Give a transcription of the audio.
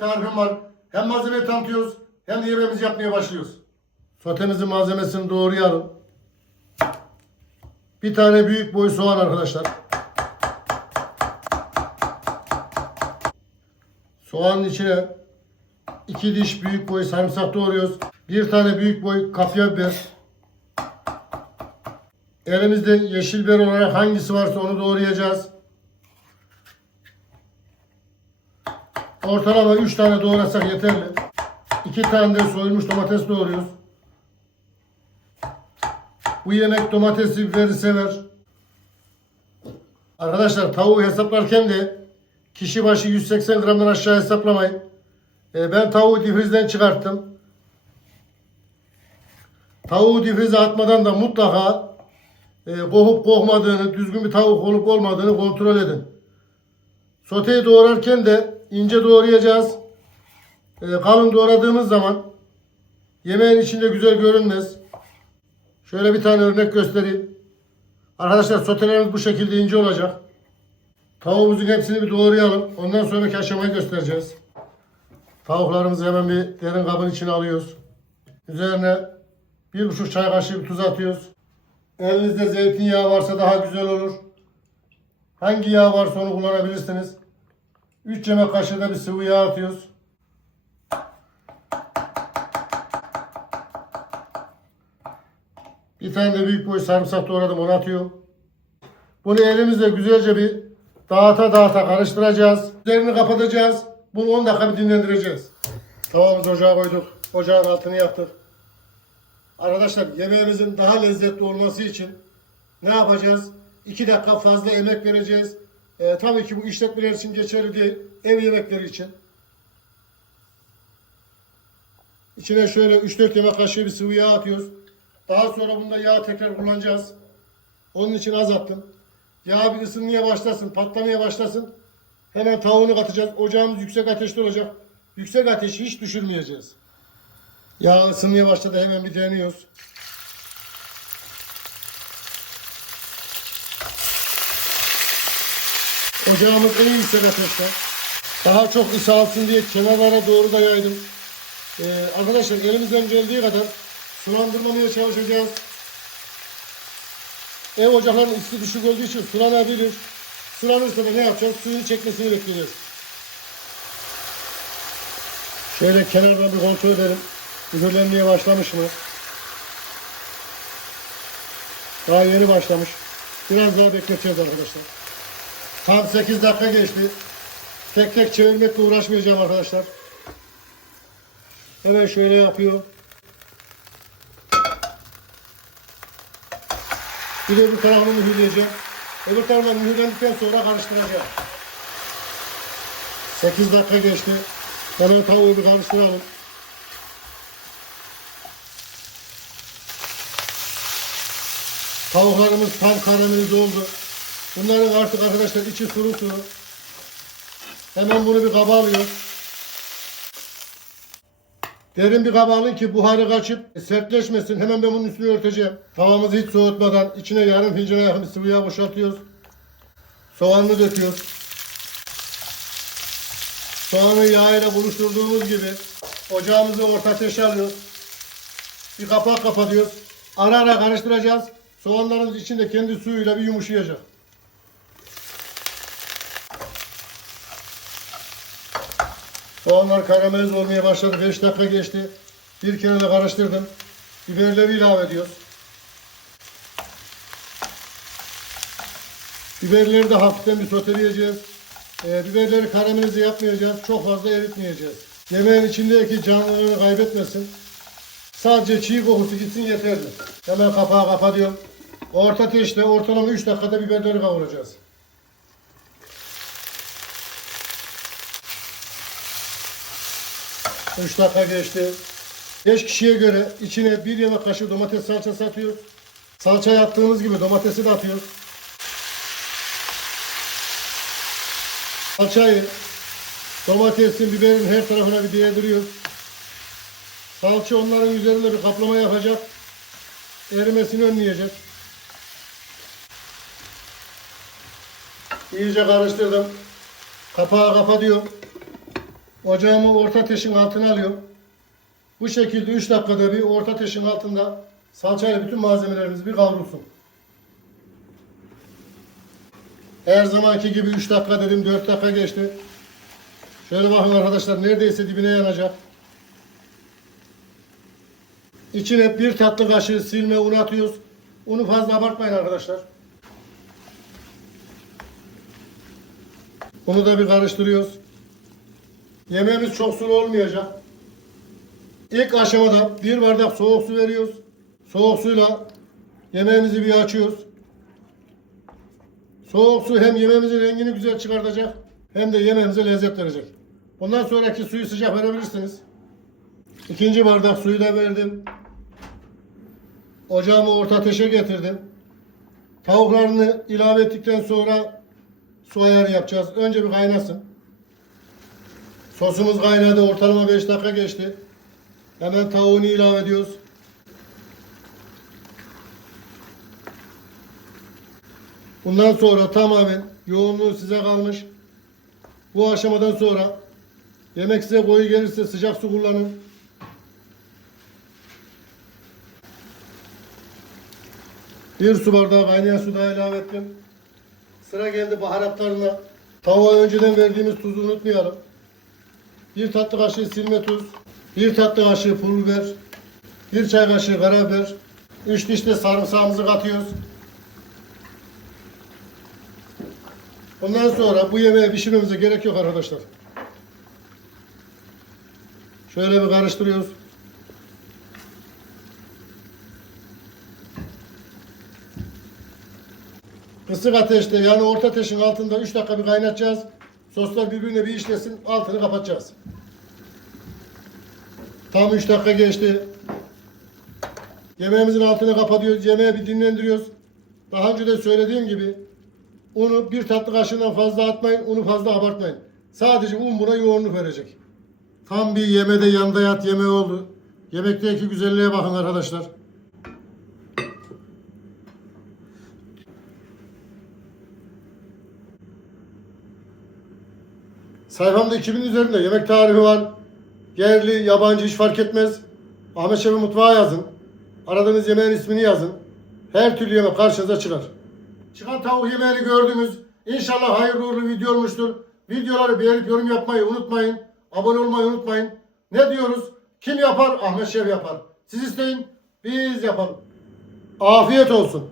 tarifim var. Hem malzemeyi tanıtıyoruz hem de yemeğimizi yapmaya başlıyoruz. Sotemizin malzemesini doğrayalım. Bir tane büyük boy soğan arkadaşlar. Soğanın içine 2 diş büyük boy sarımsak doğruyoruz. Bir tane büyük boy kapya biber. Elimizde yeşil biber olarak hangisi varsa onu doğrayacağız. Ortalama 3 tane doğrasak yeterli. 2 tane de soyulmuş domates doğruyoruz. Bu yemek domatesi biberi sever. Arkadaşlar tavuğu hesaplarken de kişi başı 180 gramdan aşağı hesaplamayın. Ben tavuğu difrizden çıkarttım. Tavuğu difrize atmadan da mutlaka kokup kokmadığını, düzgün bir tavuk olup olmadığını kontrol edin. Soteyi doğrarken de ince doğrayacağız. Kalın doğradığımız zaman yemeğin içinde güzel görünmez. Şöyle bir tane örnek göstereyim. Arkadaşlar sotelerimiz bu şekilde ince olacak. Tavuğumuzun hepsini bir doğrayalım. Ondan sonraki aşamayı göstereceğiz. Tavuklarımızı hemen bir derin kabın içine alıyoruz. Üzerine 1,5 çay kaşığı tuz atıyoruz. Elinizde zeytinyağı varsa daha güzel olur. Hangi yağ varsa onu kullanabilirsiniz. 3 yemek kaşığı da bir sıvı yağ atıyoruz. Bir tane de büyük boy sarımsak doğradım, onu atıyorum. Bunu elimizle güzelce bir dağıta karıştıracağız. Üzerini kapatacağız. Bunu 10 dakika bir dinlendireceğiz. Tavamızı ocağa koyduk. Ocağın altını yaktık. Arkadaşlar yemeğimizin daha lezzetli olması için ne yapacağız? 2 dakika fazla emek vereceğiz. Tabii ki bu işletmeler için geçerli değil. Ev yemekleri için. İçine şöyle 3-4 yemek kaşığı bir sıvı yağ atıyoruz. Daha sonra bunda yağ tekrar kullanacağız. Onun için az attım. Yağ bir ısınmaya başlasın, patlamaya başlasın. Hemen tavuğunu katacağız. Ocağımız yüksek ateşte olacak. Yüksek ateşi hiç düşürmeyeceğiz. Yağ ısınmaya başladı, hemen bir deniyoruz. Ocağımız en yüksek ateşte. Daha çok ısı alsın diye kenarlara doğru da yaydım. Arkadaşlar elimizden geldiği kadar sulandırmamaya çalışacağız. Ev ocaklarının ısı düşük olduğu için sulanabilir. Sulanırsa da ne yapacağız? Suyunu çekmesini bekleyeceğiz. Şöyle kenardan bir kontrol edelim. Mühürlenmeye başlamış mı? Daha yeni başlamış. Biraz daha bekleteceğiz arkadaşlar. Tam 8 dakika geçti. Tek tek çevirmekle uğraşmayacağım arkadaşlar. Hemen şöyle yapıyor. Bir de öbür tarafını mühürleyeceğim. Öbür tarafından mühürlendikten sonra karıştıracağım. 8 dakika geçti. Hemen tavuğu bir karıştıralım. Tavuklarımız tam karamelize oldu. Bunların artık arkadaşlar içi sulu sulu. Hemen bunu bir kaba alıyoruz. Derin bir kaba alın ki buharı kaçıp sertleşmesin. Hemen ben bunun üstünü örteceğim. Tavamızı hiç soğutmadan içine yarım fincana yakın sıvı yağ boşaltıyoruz. Soğanını döküyoruz. Soğanı yağıyla buluşturduğumuz gibi ocağımızı orta ateşe alıyoruz. Bir kapak kapatıyoruz. Ara ara karıştıracağız. Soğanlarımız içinde kendi suyuyla bir yumuşayacak. Soğanlar karamelize olmaya başladı. 5 dakika geçti. Bir kere de karıştırdım. Biberleri ilave ediyoruz. Biberleri de hafiften bir soteleyeceğiz. Biberleri karamelize yapmayacağız. Çok fazla eritmeyeceğiz. Yemeğin içindeki canlılığını kaybetmesin. Sadece çiğ kokusu gitsin yeterli. Hemen kapağı kapatıyorum. Orta ateşte ortalama 3 dakikada biberleri kavuracağız. Üç dakika geçti. 5 kişiye göre içine 1 yemek kaşığı domates salçası atıyoruz. Salça yaptığımız gibi domatesi de atıyoruz. Salçayı domatesin, biberin her tarafına bir değdiriyoruz. Salça onların üzerinde bir kaplama yapacak. Erimesini önleyecek. İyice karıştırdım. Kapağı kapatıyorum. Ocağımı orta ateşin altına alıyorum. Bu şekilde 3 dakikada bir orta ateşin altında salçayla bütün malzemelerimiz bir kavrulsun. Her zamanki gibi 3 dakika dedim, 4 dakika geçti. Şöyle bakın arkadaşlar, neredeyse dibine yanacak. İçine 1 tatlı kaşığı silme un atıyoruz. Unu fazla abartmayın arkadaşlar. Bunu da bir karıştırıyoruz. Yemeğimiz çok sulu olmayacak. İlk aşamada 1 bardak soğuk su veriyoruz. Soğuk suyla yemeğimizi bir açıyoruz. Soğuk su hem yemeğimizin rengini güzel çıkartacak hem de yemeğimize lezzet verecek. Ondan sonraki suyu sıcak verebilirsiniz. 2. bardak suyu da verdim. Ocağımı orta ateşe getirdim. Tavuklarını ilave ettikten sonra su ayarı yapacağız. Önce bir kaynasın. Sosumuz kaynadı. Ortalama 5 dakika geçti. Hemen tavuğunu ilave ediyoruz. Bundan sonra tamamen yoğunluğu size kalmış. Bu aşamadan sonra yemek size koyu gelirse sıcak su kullanın. Bir su bardağı kaynayan su daha ilave ettim. Sıra geldi baharatlarına. Tavuğa önceden verdiğimiz tuzu unutmayalım. 1 tatlı kaşığı silme tuz, 1 tatlı kaşığı pul biber, 1 çay kaşığı karabiber, 3 diş de sarımsağımızı katıyoruz. Ondan sonra bu yemeği pişirmemize gerek yok arkadaşlar. Şöyle bir karıştırıyoruz. Kısık ateşte, yani orta ateşin altında 3 dakika bir kaynatacağız. Soslar birbirine bir işlesin, altını kapatacağız. Tam 3 dakika geçti. Yemeğimizin altını kapatıyoruz. Yemeği bir dinlendiriyoruz. Daha önce de söylediğim gibi unu 1 tatlı kaşığından fazla atmayın. Unu fazla abartmayın. Sadece un buna yoğunluk verecek. Tam bir yemede yanda yat yemeği oldu. Yemekteki güzelliğe bakın arkadaşlar. Sayfamda 2000 üzerinde yemek tarifi var. Yerli, yabancı hiç fark etmez. Ahmet Şef'in mutfağı yazın. Aradığınız yemeğin ismini yazın. Her türlü yemek karşınıza çıkar. Çıkan tavuk yemeğini gördünüz. İnşallah hayırlı uğurlu video olmuştur. Videoları beğenip yorum yapmayı unutmayın. Abone olmayı unutmayın. Ne diyoruz? Kim yapar? Ahmet Şef yapar. Siz isteyin, biz yapalım. Afiyet olsun.